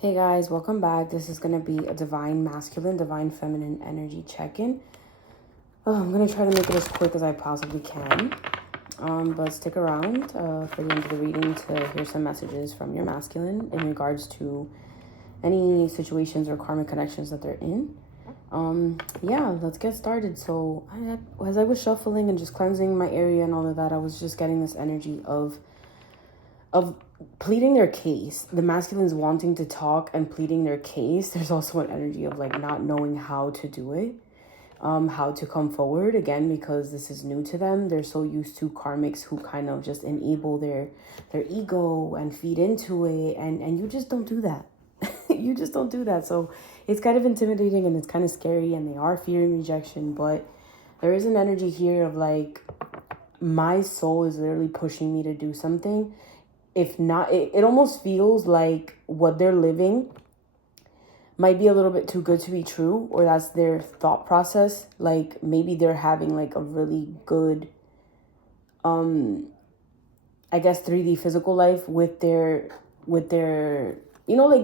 Hey guys, welcome back. This is going to be a divine masculine, divine feminine energy check-in. I'm going to try to make it as quick as I possibly can. But stick around for the end of the reading to hear some messages from your masculine in regards to any situations or karmic connections that they're in. Yeah, let's get started. So as I was shuffling and just cleansing my area and all of that, I was just getting this energy of pleading their case. The masculines wanting to talk and pleading their case. There's also an energy of like not knowing how to do it, how to come forward again, because this is new to them. They're so used to karmics who kind of just enable their ego and feed into it, and you just don't do that. You just don't do that. So it's kind of intimidating and it's kind of scary, and they are fearing rejection, but there is an energy here of like, my soul is literally pushing me to do something. If not, it almost feels like what they're living might be a little bit too good to be true, or that's their thought process. Like maybe they're having like a really good, I guess 3D physical life with their, like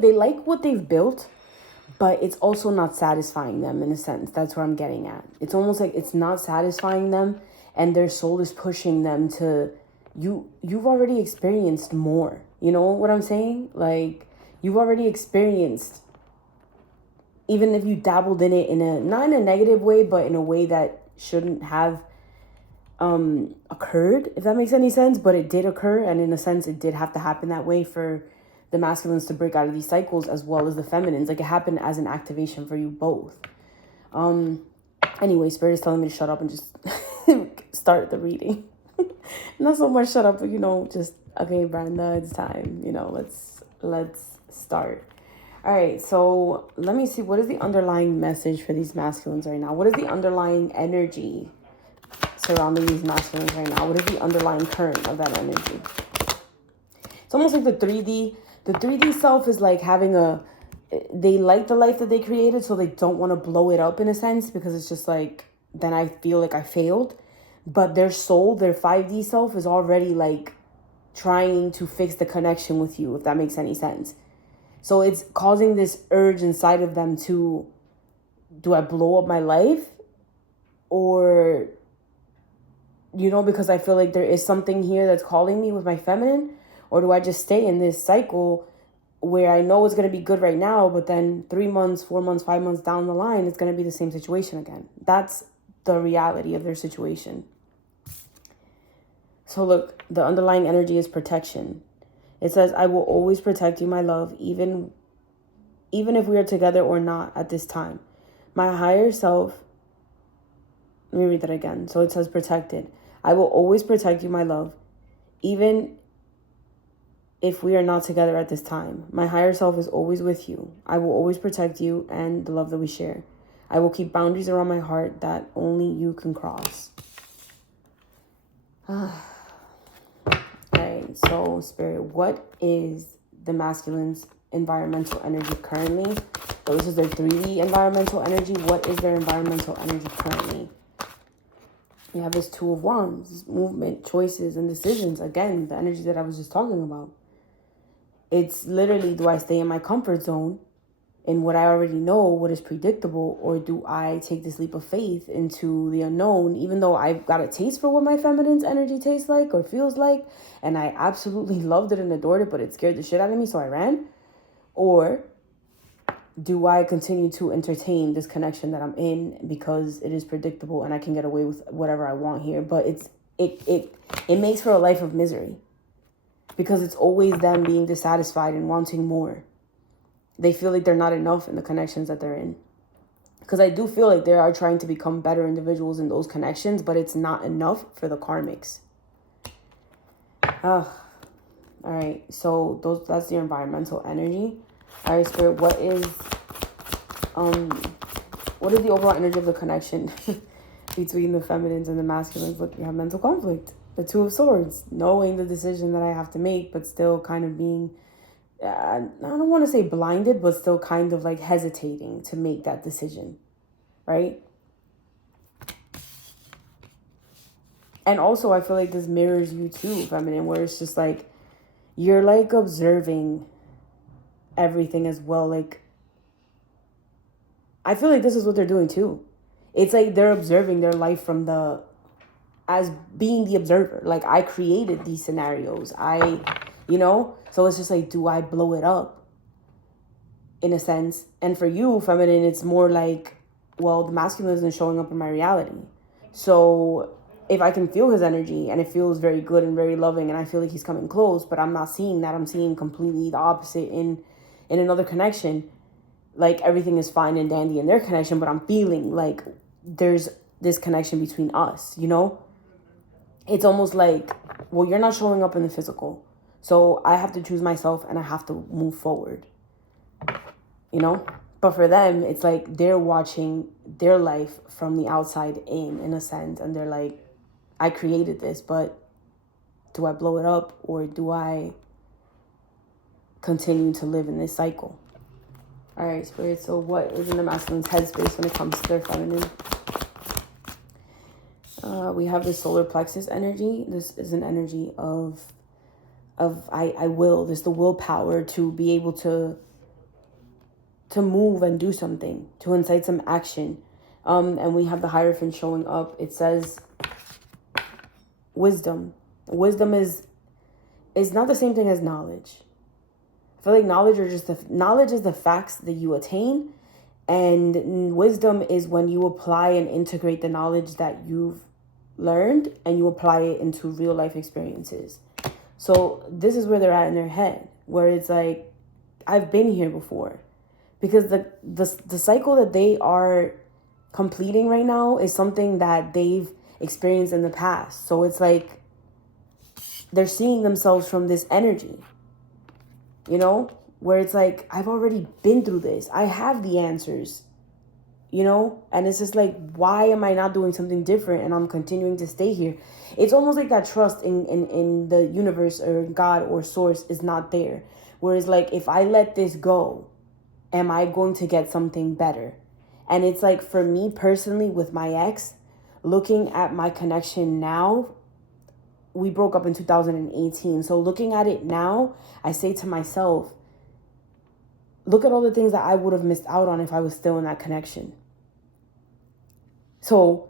they like what they've built, but it's also not satisfying them in a sense. That's where I'm getting at. It's almost like it's not satisfying them, and their soul is pushing them to, you've already experienced more. You know what I'm saying? Like you've already experienced, even if you dabbled in it in a, not in a negative way, but in a way that shouldn't have occurred, if that makes any sense. But it did occur, and in a sense it did have to happen that way for the masculines to break out of these cycles, as well as the feminines. Like it happened as an activation for you both. Anyway, Spirit is telling me to shut up and just start the reading. Not so much shut up, but just okay, Brenda, it's time. Let's start. All right, so let me see, what is the underlying message for these masculines right now? What is the underlying energy surrounding these masculines right now? What is the underlying current of that energy? It's almost like the 3D self is like having they like the life that they created, so they don't want to blow it up in a sense, because it's just like, then I feel like I failed. But their soul, their 5D self, is already like trying to fix the connection with you, if that makes any sense. So it's causing this urge inside of them to, do I blow up my life? Or, because I feel like there is something here that's calling me with my feminine? Or do I just stay in this cycle where I know it's going to be good right now, but then 3 months, 4 months, 5 months down the line, it's going to be the same situation again? That's the reality of their situation. So look, the underlying energy is protection. It says, I will always protect you, my love, even if we are together or not at this time. My higher self, let me read that again. So it says protected. I will always protect you, my love, even if we are not together at this time. My higher self is always with you. I will always protect you and the love that we share. I will keep boundaries around my heart that only you can cross. Alright, so Spirit, what is the masculine's environmental energy currently? So this is their 3D environmental energy. What is their environmental energy currently? You have this Two of Wands, movement, choices, and decisions. Again, the energy that I was just talking about. It's literally, do I stay in my comfort zone in what I already know, what is predictable, or do I take this leap of faith into the unknown, even though I've got a taste for what my feminine's energy tastes like or feels like, and I absolutely loved it and adored it, but it scared the shit out of me, so I ran? Or do I continue to entertain this connection that I'm in because it is predictable and I can get away with whatever I want here? But it makes for a life of misery, because it's always them being dissatisfied and wanting more. They feel like they're not enough in the connections that they're in. Because I do feel like they are trying to become better individuals in those connections, but it's not enough for the karmics. All right, so that's the environmental energy. All right, Spirit, what is the overall energy of the connection between the feminines and the masculines? Look, you have mental conflict. The Two of Swords, knowing the decision that I have to make, but still kind of being, I don't want to say blinded, but still kind of like hesitating to make that decision, right? And also, I feel like this mirrors you too, feminine, where it's just like, you're like observing everything as well. Like, I feel like this is what they're doing too. It's like they're observing their life from as being the observer. Like, I created these scenarios. So it's just like, do I blow it up in a sense? And for you, feminine, it's more like, well, the masculine isn't showing up in my reality. So if I can feel his energy and it feels very good and very loving and I feel like he's coming close, but I'm not seeing that. I'm seeing completely the opposite in another connection. Like, everything is fine and dandy in their connection, but I'm feeling like there's this connection between us, It's almost like, well, you're not showing up in the physical. So I have to choose myself and I have to move forward, But for them, it's like they're watching their life from the outside in a sense. And they're like, I created this, but do I blow it up or do I continue to live in this cycle? All right, Spirit. So what is in the masculine's headspace when it comes to their feminine? We have this solar plexus energy. This is an energy of I will. There's the willpower to be able to move and do something, to incite some action. And we have the Hierophant showing up. It says wisdom. Wisdom is not the same thing as knowledge. I feel like knowledge is the facts that you attain, and wisdom is when you apply and integrate the knowledge that you've learned and you apply it into real life experiences. So this is where they're at in their head, where it's like, I've been here before, because the cycle that they are completing right now is something that they've experienced in the past. So it's like they're seeing themselves from this energy, where it's like, I've already been through this. I have the answers, and it's just like, why am I not doing something different? And I'm continuing to stay here. It's almost like that trust in the universe or God or source is not there. Whereas like, if I let this go, am I going to get something better? And it's like, for me personally with my ex, looking at my connection now, we broke up in 2018. So looking at it now, I say to myself, look at all the things that I would have missed out on if I was still in that connection. So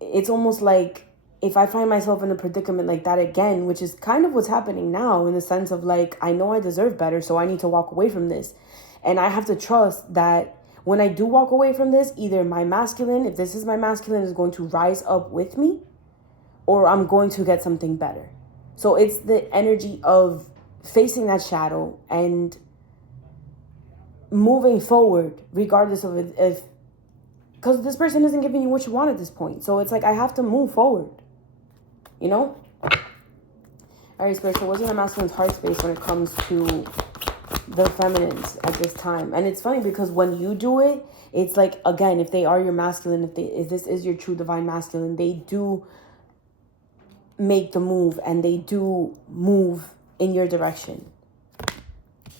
it's almost like, if I find myself in a predicament like that again, which is kind of what's happening now, in the sense of like, I know I deserve better, so I need to walk away from this. And I have to trust that when I do walk away from this, either my masculine, if this is my masculine, is going to rise up with me, or I'm going to get something better. So it's the energy of facing that shadow and moving forward, regardless of it, because this person isn't giving you what you want at this point. So it's like, I have to move forward, All right, Spirit, so what's in the masculine's heart space when it comes to the feminines at this time? And it's funny because when you do it, it's like, again, if they are your masculine, if this is your true divine masculine, they do make the move and they do move in your direction.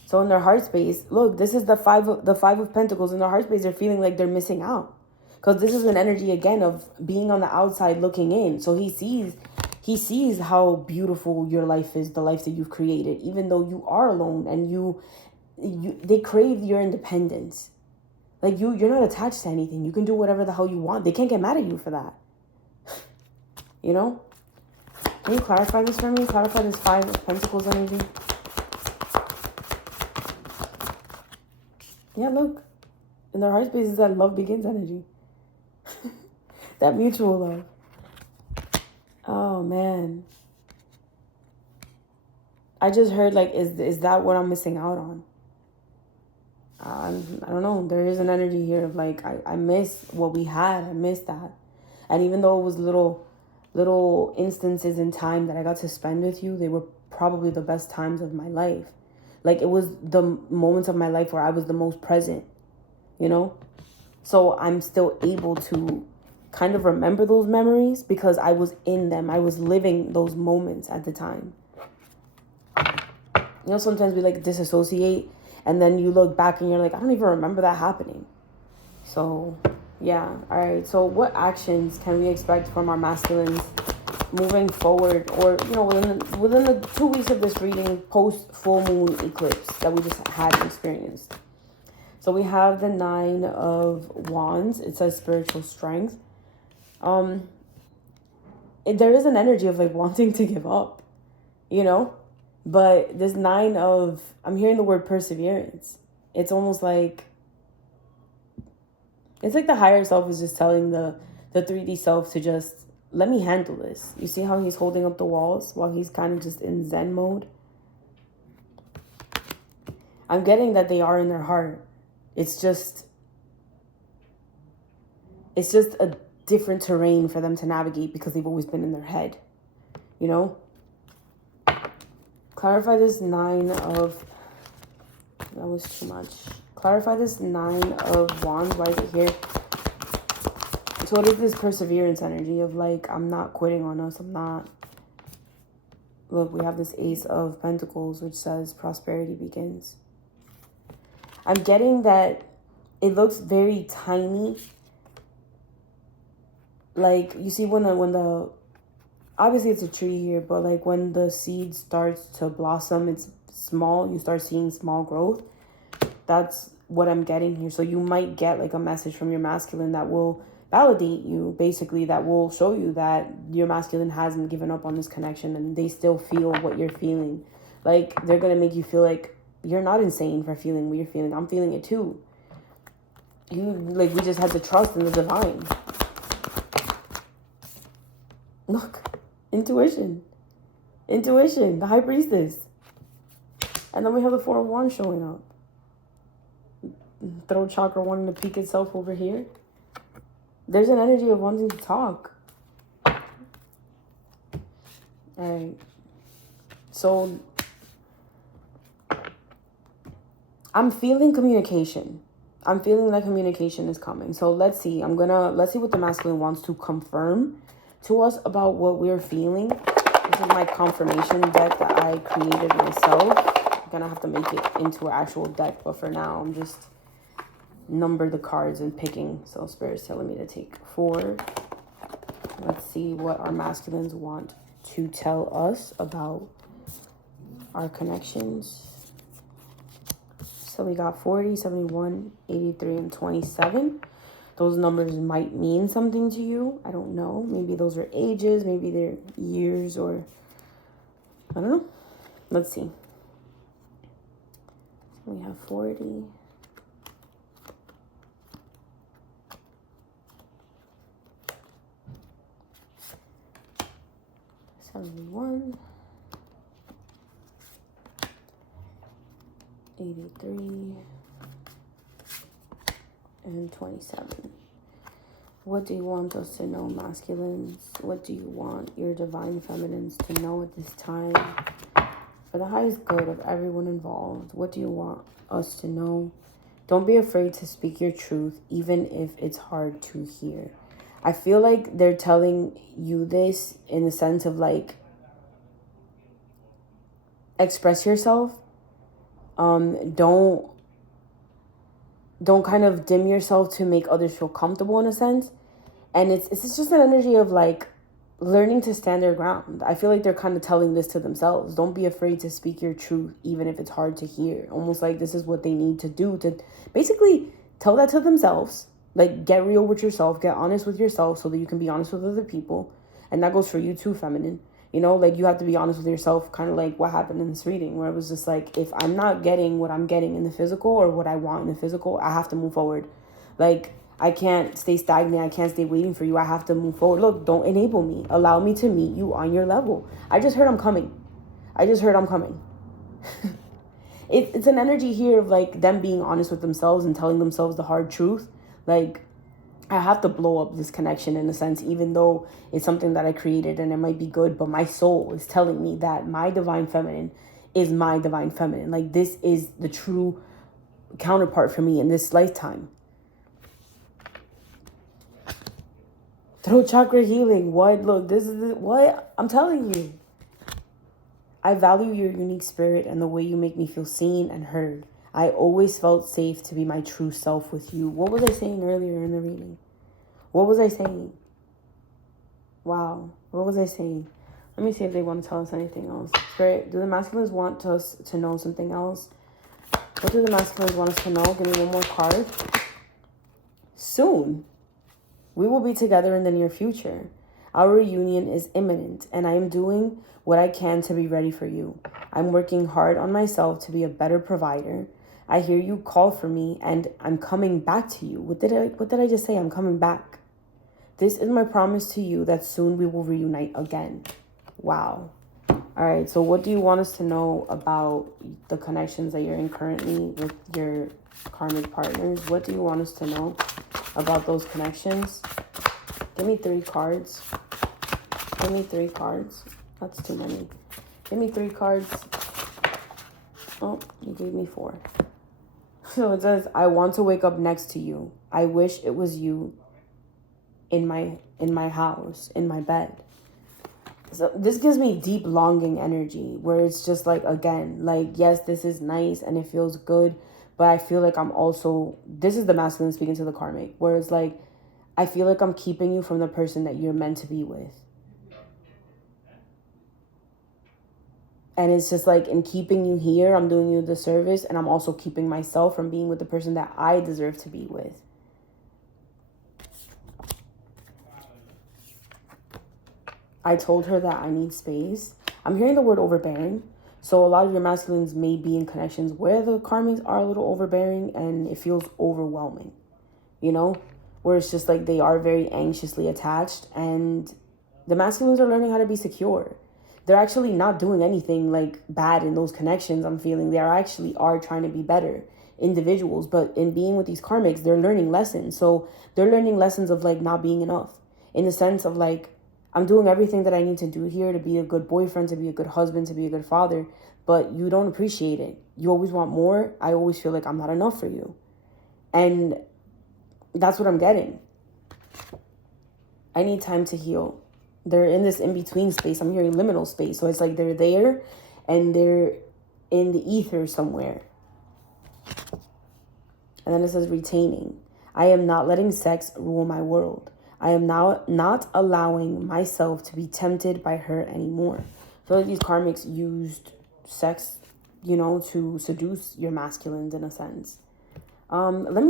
So in their heart space, look, this is the five of Pentacles. In their heart space, they're feeling like they're missing out, because this is an energy again of being on the outside looking in. So he sees how beautiful your life is, the life that you've created, even though you are alone, and they crave your independence. Like you're not attached to anything. You can do whatever the hell you want. They can't get mad at you for that. Can you clarify this for me? Clarify this Five of Pentacles energy. Yeah, look. In their heart space is that love begins energy. That mutual love. Oh, man. I just heard, like, is that what I'm missing out on? I don't know. There is an energy here of, like, I miss what we had. I miss that. And even though it was little instances in time that I got to spend with you, they were probably the best times of my life. Like, it was the moments of my life where I was the most present, So I'm still able to kind of remember those memories because I was in them. I was living those moments at the time. Sometimes we like disassociate and then you look back and you're like, I don't even remember that happening. So, yeah. All right. So what actions can we expect from our masculines moving forward, or within the 2 weeks of this reading, post full moon eclipse that we just had experienced. So we have the 9 of Wands. It says spiritual strength. There is an energy of like wanting to give up, but this 9 of, I'm hearing the word perseverance. It's almost like, it's like the higher self is just telling the 3D self to just let me handle this. You see how he's holding up the walls while he's kind of just in Zen mode? I'm getting that they are in their heart. It's just a different terrain for them to navigate because they've always been in their head, Clarify this 9 of, that was too much. Clarify this 9 of Wands. Why is it here? So what is this perseverance energy of like, I'm not quitting on us. I'm not. Look, we have this Ace of Pentacles, which says prosperity begins. I'm getting that it looks very tiny. Like, you see when the obviously it's a tree here, but like when the seed starts to blossom, it's small. You start seeing small growth. That's what I'm getting here. So you might get like a message from your masculine that will validate you, basically, that will show you that your masculine hasn't given up on this connection and they still feel what you're feeling. Like, they're going to make you feel like you're not insane for feeling what you're feeling. I'm feeling it too. We just have to trust in the divine. Look, intuition, the High Priestess. And then we have the 4 of Wands showing up. Throat chakra wanting to peek itself over here. There's an energy of wanting to talk. All right. So I'm feeling communication. I'm feeling that communication is coming. So let's see. Let's see what the masculine wants to confirm to us about what we're feeling. This is my confirmation deck that I created myself. I'm gonna have to make it into an actual deck, but for now I'm just number the cards and picking. So Spirit's telling me to take 4. Let's see what our masculines want to tell us about our connections. So we got 40, 71, 83, and 27. Those numbers might mean something to you. I don't know. Maybe those are ages, maybe they're years, or I don't know. Let's see. So we have 40. 71, 83, and 27. What do you want us to know, masculines? What do you want your divine feminines to know at this time? For the highest good of everyone involved, what do you want us to know? Don't be afraid to speak your truth, even if it's hard to hear. I feel like they're telling you this in the sense of like, express yourself. Don't kind of dim yourself to make others feel comfortable in a sense. And it's just an energy of like learning to stand their ground. I feel like they're kind of telling this to themselves. Don't be afraid to speak your truth, even if it's hard to hear. Almost like this is what they need to do to basically tell that to themselves. Like, get real with yourself, get honest with yourself so that you can be honest with other people. And that goes for you too, feminine. Like, you have to be honest with yourself, kind of like what happened in this reading, where it was just like, if I'm not getting what I'm getting in the physical or what I want in the physical, I have to move forward. Like, I can't stay stagnant. I can't stay waiting for you. I have to move forward. Look, don't enable me. Allow me to meet you on your level. I just heard I'm coming. It's an energy here of like them being honest with themselves and telling themselves the hard truth. Like, I have to blow up this connection in a sense, even though it's something that I created and it might be good, but my soul is telling me that my divine feminine is my divine feminine. Like, this is the true counterpart for me in this lifetime. Throat chakra healing. What? Look, this is what I'm telling you. I value your unique spirit and the way you make me feel seen and heard. I always felt safe to be my true self with you. What was I saying earlier in the reading? What was I saying? Wow. What was I saying? Let me see if they want to tell us anything else. Spirit, do the masculines want us to know something else? What do the masculines want us to know? Give me one more card. Soon. We will be together in the near future. Our reunion is imminent, and I am doing what I can to be ready for you. I'm working hard on myself to be a better provider. I hear you call for me, and I'm coming back to you. What did I just say? I'm coming back. This is my promise to you that soon we will reunite again. Wow. All right, so what do you want us to know about the connections that you're in currently with your karmic partners? What do you want us to know about those connections? Give me 3 cards. Give me 3 cards. That's too many. Give me 3 cards. Oh, you gave me 4. So it says, I want to wake up next to you. I wish it was you in my house, in my bed. So this gives me deep longing energy where it's just like, again, like, yes, this is nice and it feels good, but I feel like I'm also, this is the masculine speaking to the karmic, where it's like, I feel like I'm keeping you from the person that you're meant to be with. And it's just like, in keeping you here, I'm doing you the service, and I'm also keeping myself from being with the person that I deserve to be with. I told her that I need space. I'm hearing the word overbearing. So a lot of your masculines may be in connections where the karmics are a little overbearing and it feels overwhelming, you know, where it's just like they are very anxiously attached, and the masculines are learning how to be secure. They're actually not doing anything like bad in those connections. I'm feeling they actually are trying to be better individuals, but in being with these karmics, they're learning lessons. So they're learning lessons of like not being enough, in the sense of like, I'm doing everything that I need to do here to be a good boyfriend, to be a good husband, to be a good father, but you don't appreciate it. You always want more. I always feel like I'm not enough for you. And that's what I'm getting. I need time to heal. They're in this in-between space. I'm hearing liminal space. So it's like they're there and they're in the ether somewhere. And then it says retaining. I am not letting sex rule my world. I am now not allowing myself to be tempted by her anymore. So these karmics used sex, you know, to seduce your masculines in a sense. Let me